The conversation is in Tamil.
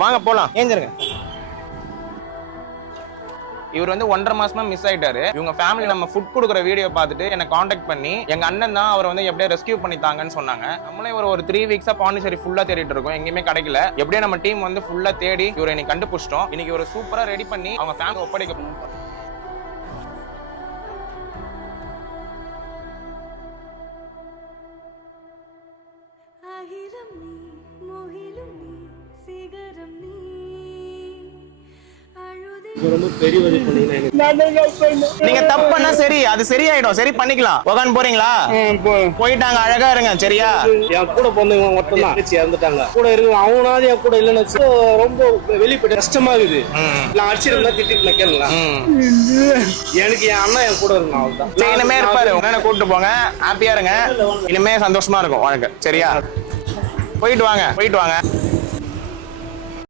வாங்க போலாம். ஏஞ்சிருங்க. இவர் வந்து 1.5 மாசமா மிஸ் ஆயிட்டாரு. இவங்க ஃபேமிலி நம்ம ஃபுட் கொடுக்குற வீடியோ பார்த்துட்டு என்ன காண்டாக்ட் பண்ணி எங்க அண்ணன் தான் அவரை வந்து எப்படியே ரெஸ்கியூ பண்ணித்தாங்கன்னு சொன்னாங்க. நம்மளே ஒரு 3 வீக்ஸா பாண்டிச்சேரி ஃபுல்லா தேடிட்டு இருக்கோம், எங்கேயுமே கிடைக்கல. எப்படியே நம்ம டீம் வந்து ஃபுல்லா தேடி இவரை இன்னைக்கு கண்டுபிடிச்சிட்டோம். இன்னைக்கு ஒரு சூப்பரா ரெடி பண்ணி அவங்க ஃபேமிலி ஒப்படைக்க. நீங்க தப்புன்னா சரி, அது சரியாயிடும், சரி பண்ணிக்கலாம். உட்காந்து போறீங்களா? போயிட்டாங்க, அழகா இருங்க சரியா. என் கூட பொண்ணுங்க மட்டும் தான் இறந்துட்டாங்க. கூட இருக்கு அவனாவது என் கூட இல்லைன்னு ரொம்ப வெளிப்பட்டு கஷ்டமா இருக்குது. நான் அடிச்சிருந்தா திட்டிட்டு கேளுங்களா, எனக்கு என் அண்ணா என் கூட இருக்கும். அவள்தான் இனிமே இருப்பாரு, உடனே கூப்பிட்டு போங்க. ஹாப்பியா இருங்க, இனிமே சந்தோஷமா இருக்கும் வாழ்க்கை சரியா. போயிட்டு வாங்க, போயிட்டு வாங்க.